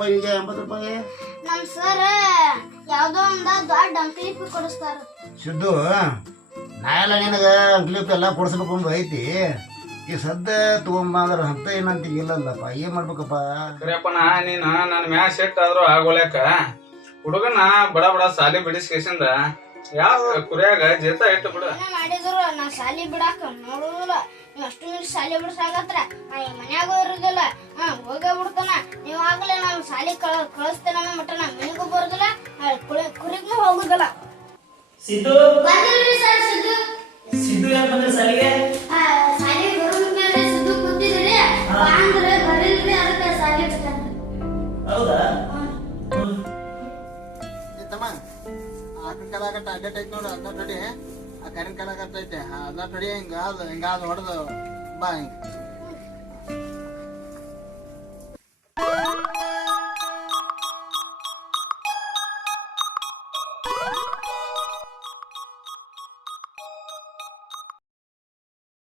ಏನಪ್ಪ ಈಗ 80 ರೂಪಾಯಿ? ನಮ್ ಸರ್ ಯಾವ್ದೋ ಒಂದ ದೊಡ್ಡ ಅಂಕ್ಲಿಪಿ ಕೊಡಿಸ್ತಾರ. ಸಿದ್ದು, ನಾ ಎಲ್ಲ ನಿನಗೆ ಅಂಕ್ಲಿಪ್ ಎಲ್ಲ ಕೊಡಿಸ್ಬೇಕು ಅಂತ ಐತಿ. ಈ ಸದ್ದ ತಗೊಂಬ ಅಂದ್ರೆ ಅಂತ ಏನಂತ ಇಲ್ಲಲ್ಲಪ್ಪ, ಏನ್ ಮಾಡ್ಬೇಕಪ್ಪ? ಕರಿಯಪ್ಪನ ನೀನು ನನ್ನ ಮ್ಯಾಚ್ ಸೆಟ್ ಆದ್ರೂ ಆಗೋಲ್ಯಾಕ ಹುಡುಗನ ಬಡ ಬಡ ಸಾಲಿ ಬಿಡಿಸ್ಕೇಸಿಂದ ಯಾವ ಕುರಿಯಾಗ ಜೇತ ಇಟ್ಟು ಬಿಡು. ಮಾಡಿದ್ರು ನಾ ಸಾಲಿ ಬಿಡಾಕ ನೋಡುದಿಲ್ಲ. ನೀವ್ ಅಷ್ಟು ನಿಮಿಷ ಸಾಲಿ ಬಿಡ್ಸಾಕತ್ರ ನಾ ಈ ಮನ್ಯಾಗೂ ಇರುದಿಲ್ಲ. ಹೋಗೇ ಬಿಡ್ತಾನ. ನೀವ್ ಆಗ್ಲೇ ನಾನು ಸಾಲಿ ಕಳಿಸ್ತೇನೆ ಮಟ್ಟ ನಾ ಮನೆಗೂ ಬರುದಿಲ್ಲ, ಕುರಿಗೂ ಹೋಗುದಿಲ್ಲ. ಸಿದ್ದು ಬಂದಿಲ್ರಿ ಸರ್ ಸಿದ್ದು. ಸಿದ್ದು ಯಾರು ಬಂದ್ರೆ ಸಾಲಿಗೆ? ಸಾಲಿ ಬರೋದ್ಮೇಲೆ ಸಿದ್ದು ಕೂತಿದ್ರಿ ಅಂದ್ರೆ ಬರಿಲ್ರಿ, ಅದಕ್ಕೆ ಸಾಲಿ ಬಿಡ್ತಾನೆ. ಹೌದಾ? ತಮ್ಮ ಆಕಳ ಕಲಾಗಟ್ಟ ಅಡ್ಡಟ್ ಐತಿ ನೋಡು, ಅದನ್ನ ನಡಿ. ಆ ಕರಿನ ಕಲಾಗಟ್ಟ ಐತೆ ಅದನ್ನ ನಡಿ. ಹಿಂಗಾದ ಹೊಡೆದು ಬಾ ಹಿಂಗ